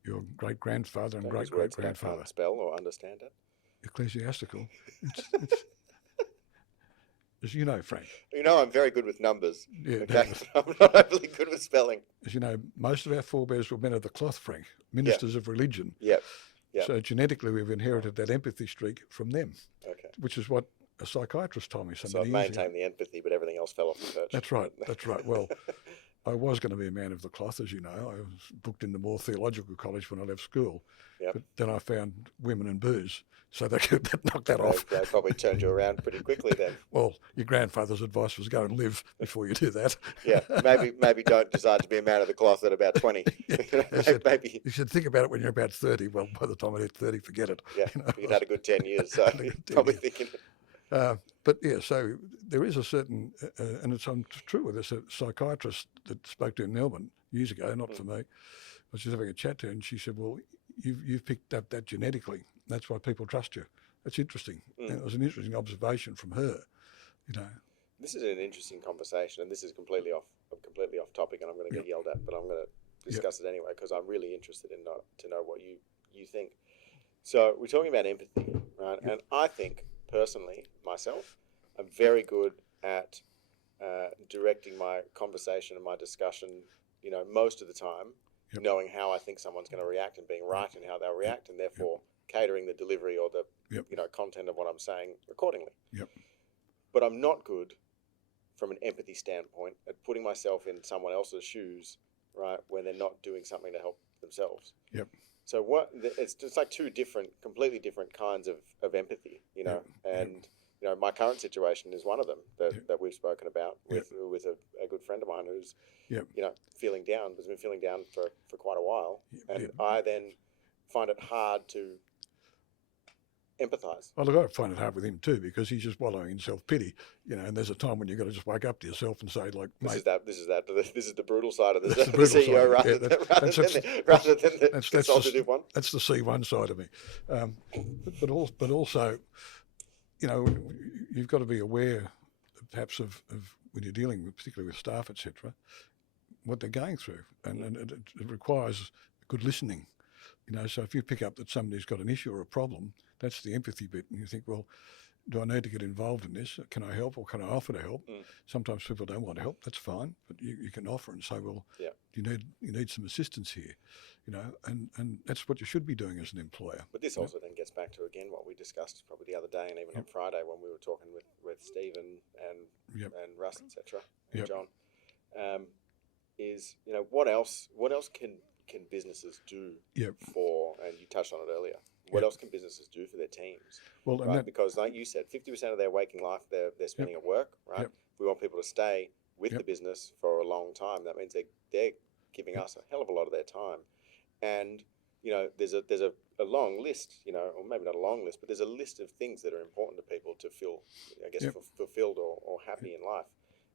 your great-grandfather and great-great-grandfather. Can't spell or understand it. ecclesiastical. It's as you know, Frank. You know, I'm very good with numbers. Yeah, Okay, I'm not overly good with spelling. as you know, most of our forebears were men of the cloth, Frank, Yeah. ministers of religion. Yep. Yep. So genetically, we've inherited that empathy streak from them, Okay. which is what a psychiatrist told me So many I've years ago. maintained the empathy, but everything else fell off the perch. That's right. That's right. Well, I was going to be a man of the cloth, as you know. I was booked into more theological college when I left school. Yep. But then I found women and booze, so they knocked that off. They probably turned you around pretty quickly then. Well, your grandfather's advice was go and live before you do that. Yeah, maybe don't decide to be a man of the cloth at about 20. Maybe you should think about it when you're about 30. Well, by the time I hit 30, forget it. Yeah, you'd had a good 10 years, so you're probably thinking. But yeah, so there is a certain, and it's true with this, a psychiatrist that spoke to in Melbourne years ago, not for me. I was just having a chat to her, and she said, well, you've picked up that genetically. That's why people trust you. That's interesting. And it was an interesting observation from her, you know. This is an interesting conversation, and this is completely off topic, and I'm going to get yelled at, but I'm going to discuss it anyway because I'm really interested in to know what you think. So we're talking about empathy, right? And I think personally, myself, I'm very good at directing my conversation and my discussion, you know, most of the time, knowing how I think someone's going to react and being right in how they'll react, and therefore catering the delivery or the you know, content of what I'm saying accordingly. But I'm not good from an empathy standpoint at putting myself in someone else's shoes, right, when they're not doing something to help themselves. So it's just like two completely different kinds of empathy, you know, and you know, my current situation is one of them that we've spoken about with a good friend of mine who's you know, feeling down, has been feeling down for quite a while, and I then find it hard to empathise. Well, look, I find it hard with him too because he's just wallowing in self-pity, you know. And there's a time when you've got to just wake up to yourself and say, like, mate, this is the brutal side of the side. CEO rather than the consultative one. That's the C1 side of me. But also, you know, you've got to be aware, perhaps, of when you're dealing with, particularly with staff, etc., what they're going through, and it requires good listening. You know, so if you pick up that somebody's got an issue or a problem, that's the empathy bit, and you think, well, do I need to get involved in this? Can I help, or can I offer to help? Sometimes people don't want to help. That's fine, but you can offer and say, well, you need some assistance here, you know, and that's what you should be doing as an employer. But this also then gets back to again what we discussed probably the other day and even on Friday when we were talking with Steve and Russ, etc., and John, is, you know, what else can businesses do for, and you touched on it earlier, what else can businesses do for their teams? Well, right? Because like you said, 50% of their waking life they're spending at work, right? We want people to stay with the business for a long time. That means they're giving us a hell of a lot of their time. And, you know, there's a long list, you know, or maybe not a long list, but there's a list of things that are important to people to feel, I guess, fulfilled or happy in life.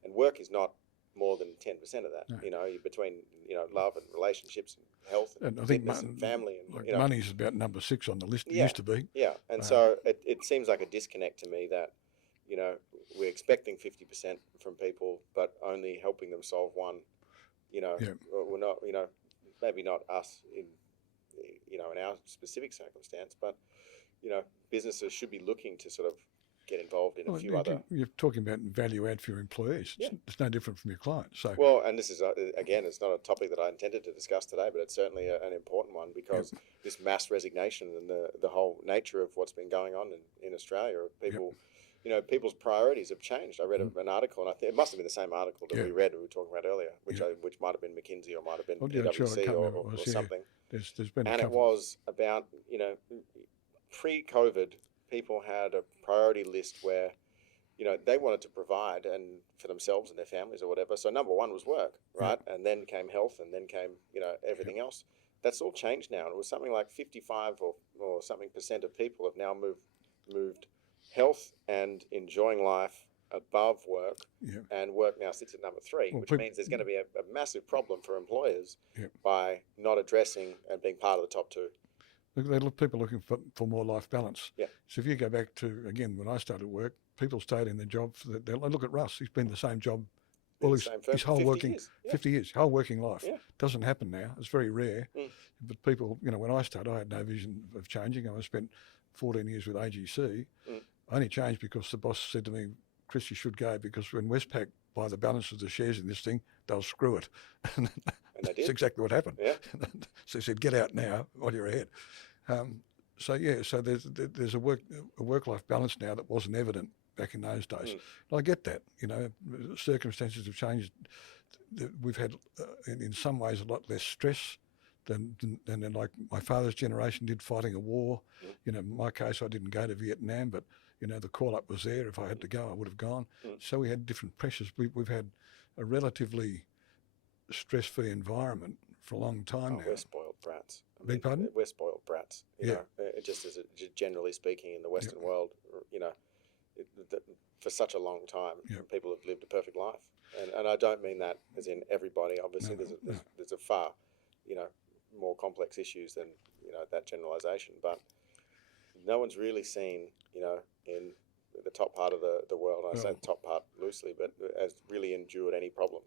And work is not more than 10% of that. You know, between, you know, love and relationships and health and fitness and family. And, like, you know, money's about number 6 on the list. It used to be. Yeah, and so it seems like a disconnect to me that, you know, we're expecting 50% from people, but only helping them solve one. You know, we're not, you know, maybe not us in, you know, in our specific circumstance, but, you know, businesses should be looking to sort of get involved in a few other. You're talking about value add for your employees. It's no different from your clients. So well, and this is again, it's not a topic that I intended to discuss today, but it's certainly an important one because this mass resignation and the whole nature of what's been going on in Australia, people, you know, people's priorities have changed. I read an article, and I think it must have been the same article that we read, we were talking about earlier, which might have been McKinsey or might have been PwC or something. There's been, and it was about, you know, pre-COVID. People had a priority list where, you know, they wanted to provide and for themselves and their families or whatever. So number one was work, right? And then came health, and then came, you know, everything else. That's all changed now. And it was something like 55 or something % of people have now moved health and enjoying life above work, and work now sits at number 3, which means there's going to be a massive problem for employers by not addressing and being part of the top 2. People looking for more life balance. So if you go back to, again, when I started work, people stayed in their job. They look at Russ. He's been in the same job all his whole working, 50 years, whole working life. Doesn't happen now. It's very rare. But people, you know, when I started, I had no vision of changing. I spent 14 years with AGC. I only changed because the boss said to me, Chris, you should go, because when Westpac buy the balance of the shares in this thing, they'll screw it. And that's exactly what happened. Yeah. So he said, get out now while you're ahead. So there's a work-life balance now that wasn't evident back in those days. And I get that. Circumstances have changed. We've had, in some ways, a lot less stress than like my father's generation did, fighting a war. In my case, I didn't go to Vietnam, but the call-up was there. If I had to go, I would have gone. So we had different pressures. We've had a relatively stress-free environment for a long time now. We're spoiled brats. Beg pardon? We're spoiled brats. You know, just generally speaking, in the Western world, for such a long time, people have lived a perfect life. And I don't mean that as in everybody. Obviously, there's a far, more complex issues than that generalisation. But no one's really seen, in the top part of the world. I say the top part loosely, but has really endured any problems.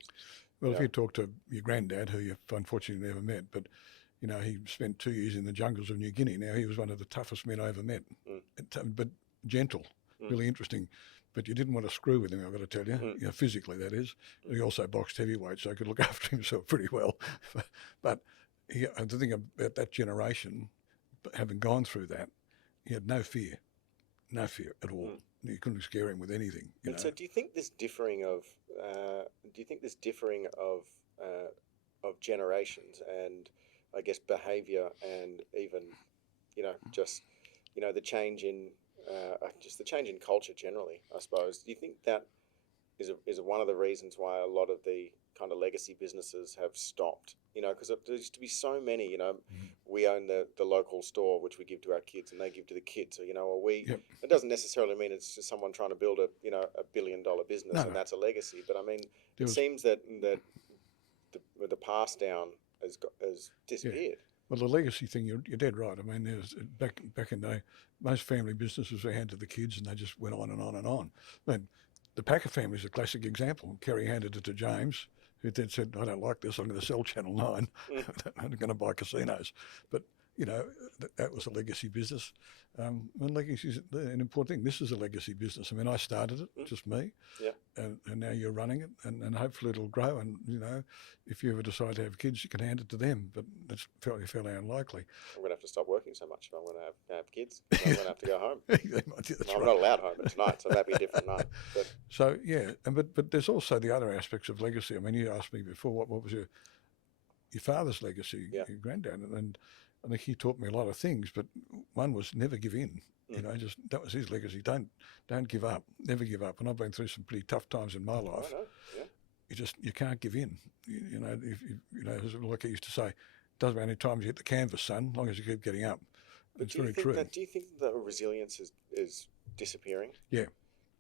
Well, if you talk to your granddad, who you've unfortunately never met, but he spent 2 years in the jungles of New Guinea. Now, he was one of the toughest men I ever met, but gentle, really interesting. But you didn't want to screw with him, I've got to tell you, physically, that is. He also boxed heavyweight, so he could look after himself pretty well. But the thing about that generation, having gone through that, he had no fear at all. You couldn't scare him with anything. So, do you think this differing of generations and, I guess, behaviour and even, just the change in the change in culture generally, I suppose. Do you think that is one of the reasons why a lot of the kind of legacy businesses have stopped? Because there used to be so many. We own the local store, which we give to our kids, and they give to the kids. So it doesn't necessarily mean it's just someone trying to build a $1 billion business, and that's a legacy. But I mean, it seems that the pass down has disappeared. Well, the legacy thing, you're dead right. I mean, there's back in the day, most family businesses were handed to the kids, and they just went on and on and on. I mean, the Packer family is a classic example. Kerry handed it to James, who then said, I don't like this, I'm going to sell Channel 9. I'm going to buy casinos. But, that was a legacy business. And legacy is an important thing. This is a legacy business. I mean, I started it, just me. Yeah. And now you're running it, and hopefully it'll grow. And, if you ever decide to have kids, you can hand it to them. But that's fairly unlikely. I'm going to have to stop working so much if I'm going to have kids. I'm going to have to go home. I'm not allowed home tonight, so that'd be a different night. But. So, yeah. But there's also the other aspects of legacy. I mean, you asked me before, what was your father's legacy, your granddad? And I think he taught me a lot of things, but one was never give in. Just that was his legacy. Don't give up. Never give up. And I've been through some pretty tough times in my life. You can't give in. Like he used to say, doesn't matter how many times you hit the canvas, son, as long as you keep getting up. It's very true. Do you think that resilience is disappearing? Yeah.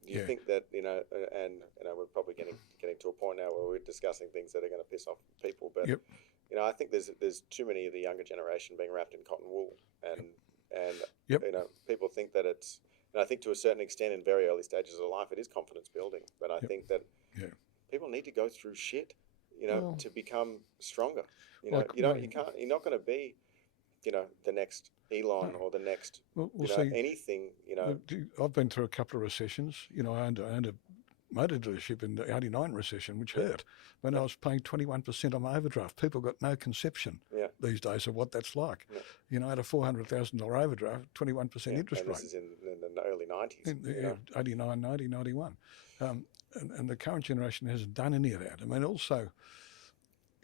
Do you think that and we're probably getting to a point now where we're discussing things that are going to piss off people, but. I think there's too many of the younger generation being wrapped in cotton wool, and people think that it's. And I think to a certain extent, in very early stages of life, it is confidence building. But I think that people need to go through shit, to become stronger. You're not going to be, the next Elon or the next, anything. I've been through a couple of recessions. I owned a motor dealership in the 89 recession, which hurt. When I was paying 21% on my overdraft, people got no conception these days of what that's like. I had a $400,000 overdraft, 21% interest rate. This is in the early 90s. 89, 90, 91. And the current generation hasn't done any of that. I mean, also,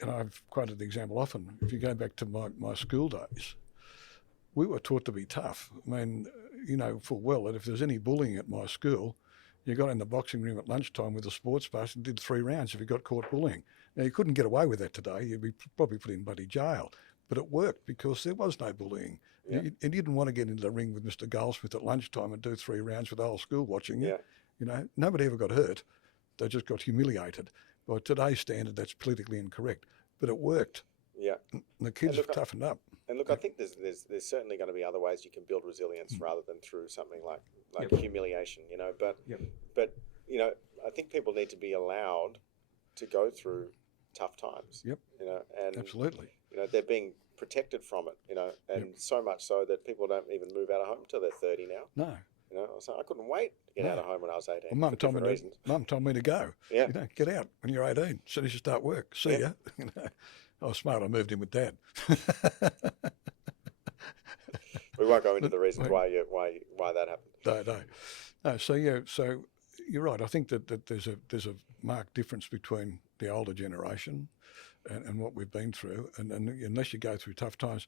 I've quoted the example often. If you go back to my school days, we were taught to be tough. I mean, full well that if there's any bullying at my school, you got in the boxing room at lunchtime with a sports bus and did 3 rounds if you got caught bullying. Now, you couldn't get away with that today. You'd be probably put in bloody jail. But it worked because there was no bullying. Yeah. You didn't want to get into the ring with Mr. Goldsmith at lunchtime and do 3 rounds with the whole school watching you. Nobody ever got hurt. They just got humiliated. By today's standard, that's politically incorrect. But it worked. Yeah. And the kids have toughened up. And look, I think there's certainly going to be other ways you can build resilience rather than through something like humiliation, But I think people need to be allowed to go through tough times. Yep. You know, and Absolutely. you know, they're being protected from it. You know, and Yep. so much so that people don't even move out of home until they're 30 now. No. You know, so I couldn't wait to get out of home when I was 18 Well, for different reasons. Mum told me to go. Yeah. You know, get out when you're 18. As soon as you start work. See ya. You know, I was smart. I moved in with Dad. We won't go into the reasons why that happened. No. So you're right. I think that there's a marked difference between the older generation and what we've been through. And unless you go through tough times,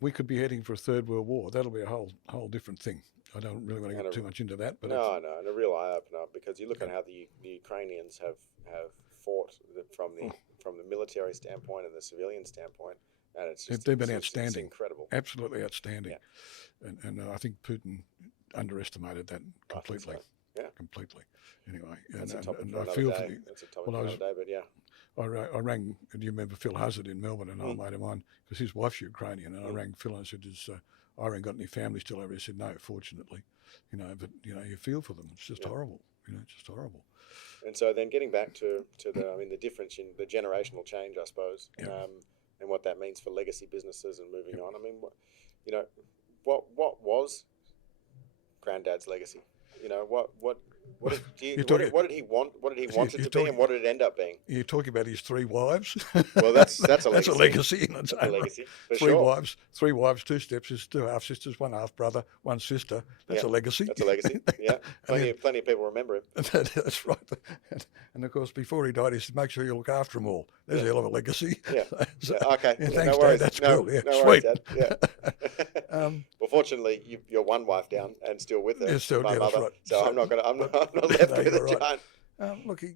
we could be heading for a third world war. That'll be a whole different thing. I don't really want to get too much into that, but no, and a real eye opener, because you look at how the Ukrainians have fought from the military standpoint and the civilian standpoint, and they've been outstanding. It's incredible, absolutely outstanding. Yeah. And I think Putin underestimated that completely. So. Yeah, completely. Anyway, that's and a topic and for I another feel day. for you. That's a topic for another day, but yeah. I rang, do you remember Phil Huzzard in Melbourne, an old mate of mine, because his wife's Ukrainian, and I rang Phil and I said, "Has Irene got any family still over?" He said, "No, fortunately." You know, but you know, you feel for them. It's just horrible. You know, it's just horrible. And so then getting back to the difference in the generational change, I suppose, and what that means for legacy businesses and moving on. I mean, what was Granddad's legacy? You know, what did he want? What did he want it to be, and what did it end up being? You're talking about his 3 wives. Well, that's a legacy. That's a legacy. That's a legacy. For 3 sure. 3 wives, 2 stepsisters, 2 half sisters, 1 half brother, 1 sister. That's a legacy. That's a legacy. Yeah, plenty of people remember him. That's right. And of course, before he died, he said, "Make sure you look after them all." There's a hell of a legacy. Yeah. Okay. Thanks, no worries. Dad. That's cool. Yeah, no sweet. Worries, Dad. Yeah. Well, fortunately, you're 1 wife down and still with her. Yeah, still, my mother. Right. So I'm not left with a giant. Look, he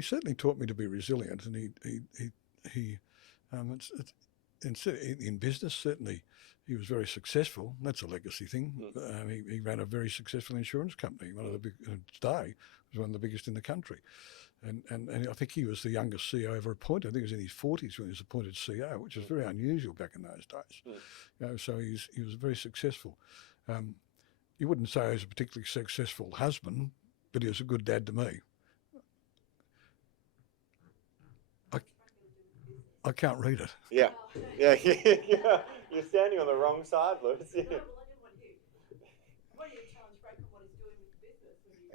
certainly taught me to be resilient, and in business, certainly he was very successful. That's a legacy thing. He ran a very successful insurance company. One of the big today was one of the biggest in the country, and I think he was the youngest CEO ever appointed. I think he was in his 40s when he was appointed CEO, which is very unusual back in those days. You know, so he was very successful. You wouldn't say he was a particularly successful husband, but he was a good dad to me. I can't read it. Yeah. You're standing on the wrong side, Lucy.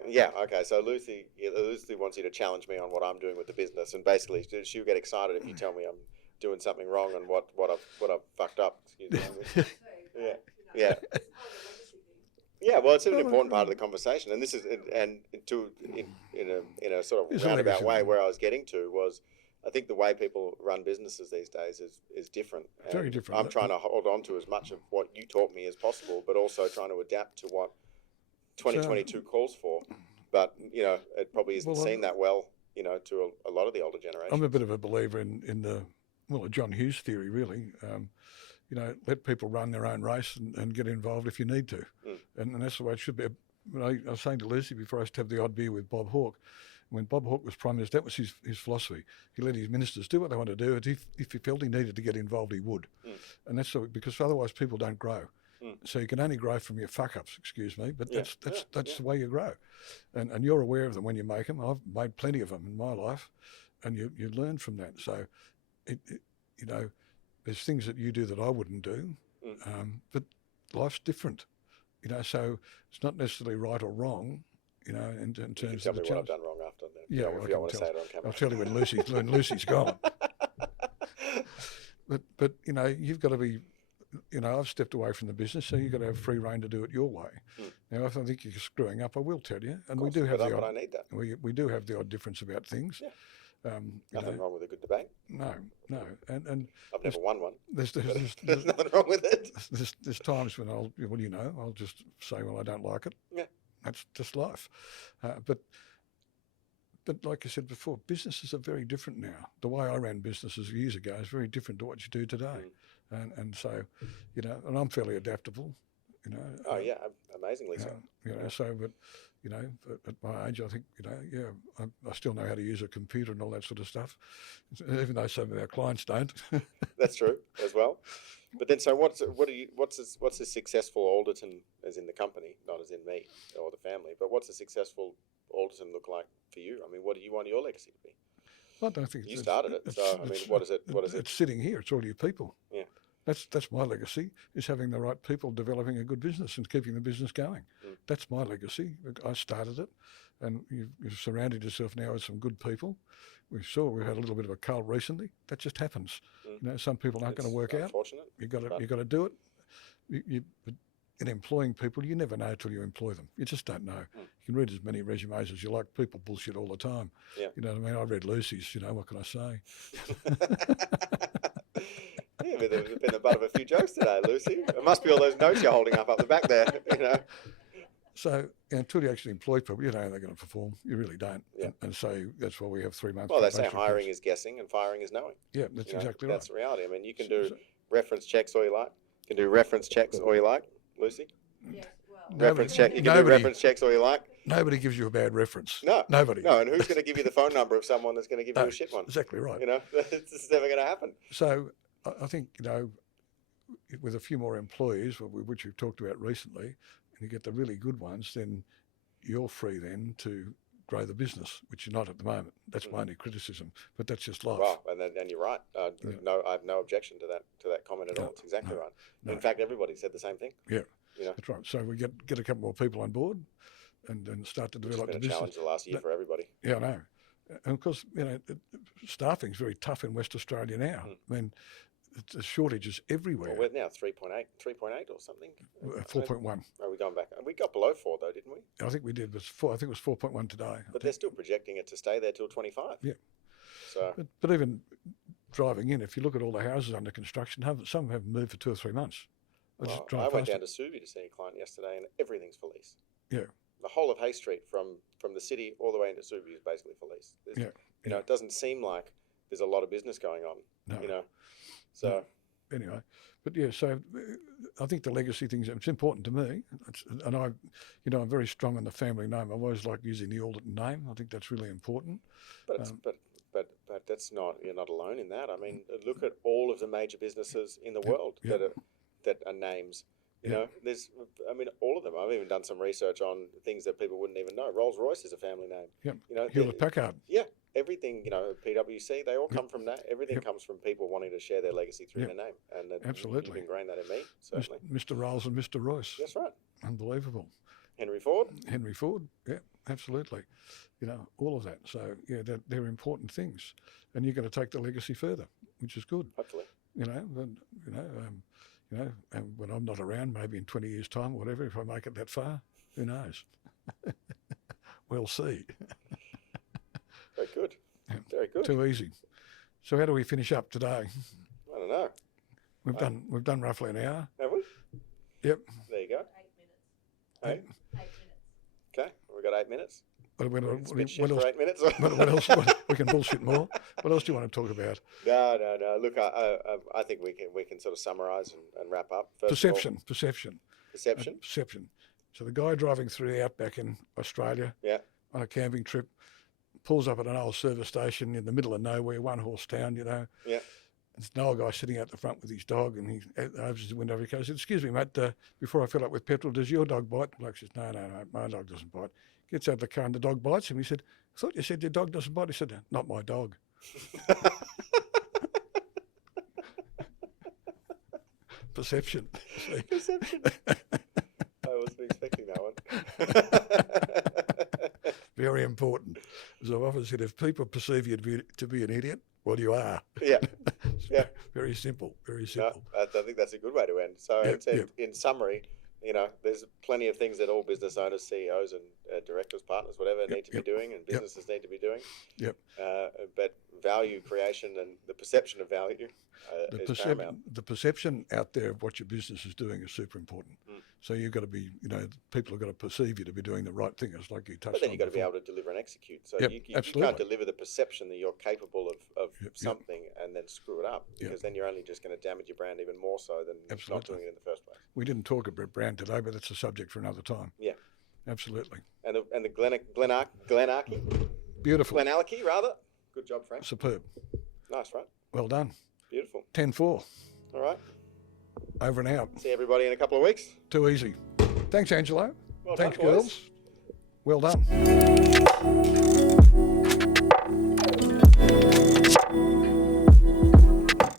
Yeah. Okay. So Lucy wants you to challenge me on what I'm doing with the business, and basically she'll get excited if you tell me I'm doing something wrong and what I've fucked up. Excuse me. Yeah. Yeah, well, it's an important part of the conversation, and this is in a sort of roundabout way where I was getting to was, I think the way people run businesses these days is different. Very different. I'm trying to hold on to as much of what you taught me as possible, but also trying to adapt to what 2022 calls for. But you know, it probably isn't seen that well, you know, to a lot of the older generation. I'm a bit of a believer in the John Hughes theory, really. You know, let people run their own race and get involved if you need to. And that's the way it should be. I was saying to Lucy before, I used to have the odd beer with Bob Hawke. When Bob Hawke was Prime Minister, that was his philosophy. He let his ministers do what they want to do, and if he felt he needed to get involved, he would. And that's because otherwise people don't grow. So you can only grow from your fuck-ups, excuse me, but that's the way you grow. And you're aware of them when you make them. I've made plenty of them in my life, and you learn from that. So, you know, there's things that you do that I wouldn't do, but life's different, you know. So it's not necessarily right or wrong, you know. In terms of the challenge. What I've done wrong after. Yeah, if you don't want to say it on camera. I'll tell you when Lucy's gone. But you know, you've got to be. You know, I've stepped away from the business, so you've got to have free rein to do it your way. Now, if I think you're screwing up, I will tell you, and we do have the odd. I need that. We do have the odd difference about things. Yeah. Nothing wrong with a good debate. No, and I've never won one. There's nothing wrong with it. There's times when I'll just say, well, I don't like it. Yeah, that's just life. But like I said before, businesses are very different now. The way I ran businesses years ago is very different to what you do today, and so, you know, and I'm fairly adaptable. You know. Oh yeah, amazingly so. You know, so but. You know, at my age, I think, you know, I still know how to use a computer and all that sort of stuff, even though some of our clients don't. That's true as well. But then, so what's a successful Alderton, as in the company, not as in me or the family, but what's a successful Alderton look like for you? I mean, what do you want your legacy to be? I don't think You started it, so I mean, what is it? What is it? It's sitting here. It's all your people. Yeah. That's my legacy, is having the right people, developing a good business and keeping the business going. That's my legacy. I started it, and you've surrounded yourself now with some good people. We've had a little bit of a cull recently. That just happens. Some people aren't going to work out. Unfortunate. You've got to do it. But in employing people, you never know till you employ them. You just don't know. You can read as many resumes as you like. People bullshit all the time. Yeah. You know what I mean? I read Lucy's. What can I say? Yeah, they've been the butt of a few jokes today, Lucy. It must be all those notes you're holding up the back there. So until you actually employ people, you don't know how they're going to perform. You really don't. Yeah. And so that's why we have 3 months. Well, they say hiring is guessing and firing is knowing. Yeah, that's exactly right. That's the reality. I mean, you can do reference checks all you like. You can do reference checks all you like, Lucy. Yes, well. Reference check. You can do reference checks all you like. Nobody gives you a bad reference. No. Nobody. No, and who's going to give you the phone number of someone that's going to give you a shit one? Exactly right. It's never going to happen. So I think, with a few more employees, which we've talked about recently, and you get the really good ones, then you're free then to grow the business, which you're not at the moment. That's my only criticism, but that's just life. Well, and you're right. No, I have no objection to that comment at all. It's exactly right. No. In fact, everybody said the same thing. Yeah, that's right. So we get a couple more people on board, and then start to develop the business. It's been a challenge the last year for everybody. Yeah, I know. And of course, staffing's very tough in West Australia now. I mean, the shortages everywhere. Well, we're now 3.8 or something. 4.1. Oh, we're going back. We got below 4 though, didn't we? I think we did. I think it was 4.1 today. But they're still projecting it to stay there till 25. Yeah. So. But even driving in, if you look at all the houses under construction, some have moved for 2 or 3 months. I went down to Subi to see a client yesterday, and everything's for lease. Yeah. The whole of Hay Street from the city all the way into Subi is basically for lease. It doesn't seem like there's a lot of business going on. No. So anyway, but so I think the legacy things, it's important to me, and I'm very strong on the family name. I always like using the Alderton name. I think that's really important. But that's not, you're not alone in that. I mean, look at all of the major businesses in the world that are names. There's, all of them. I've even done some research on things that people wouldn't even know. Rolls-Royce is a family name. Yeah. Hewlett-Packard. Yeah. Everything, PwC, they all come from that. Everything comes from people wanting to share their legacy through their name. And absolutely. You've ingrained that in me, certainly. Mr. Rolls and Mr. Royce. That's right. Unbelievable. Henry Ford, yeah, absolutely. All of that. So, they're important things. And you're going to take the legacy further, which is good. Hopefully. And when I'm not around, maybe in 20 years' time or whatever, if I make it that far, who knows? We'll see. Very good. Very good. Too easy. So how do we finish up today? I don't know. We've done roughly an hour. Have we? Yep. There you go. 8 minutes. 8 minutes. Okay, we've got 8 minutes. What else? For 8 minutes. What else? We can bullshit more. What else do you want to talk about? No. Look, I think we can sort of summarise and wrap up. Perception. So the guy driving through the outback in Australia on a camping trip pulls up at an old service station in the middle of nowhere, one-horse town, Yeah. There's an old guy sitting out the front with his dog, and he opens the window. He goes, "Excuse me, mate, before I fill up with petrol, does your dog bite?" The bloke says, No, my dog doesn't bite. Gets out of the car and the dog bites him. He said, "I thought you said your dog doesn't bite." He said, "Not my dog." Perception. Perception. I wasn't expecting that one. Very important. As I've often said, if people perceive you to be an idiot, well, you are. Yeah. Very simple. Very No, simple. I think that's a good way to end. So in summary, there's plenty of things that all business owners, CEOs and directors, partners, whatever, need to be doing, and businesses need to be doing. Yep. But value creation and the perception of value is paramount. The perception out there of what your business is doing is super important. So you've got to be, people have got to perceive you to be doing the right thing. It's like you touched on. But then you've got to be able to deliver and execute. So you can't deliver the perception that you're capable of something and then screw it up, because then you're only just going to damage your brand even more so than not doing it in the first place. We didn't talk about brand today, but that's a subject for another time. Yeah. Absolutely. And the Glenarchy? Beautiful. Glenallachie, rather. Good job, Frank. Superb. Nice, right? Well done. Beautiful. 10-4. All right. Over and out. See everybody in a couple of weeks. Too easy. Thanks, Angelo. Well Thanks, done, boys. girls. Well done.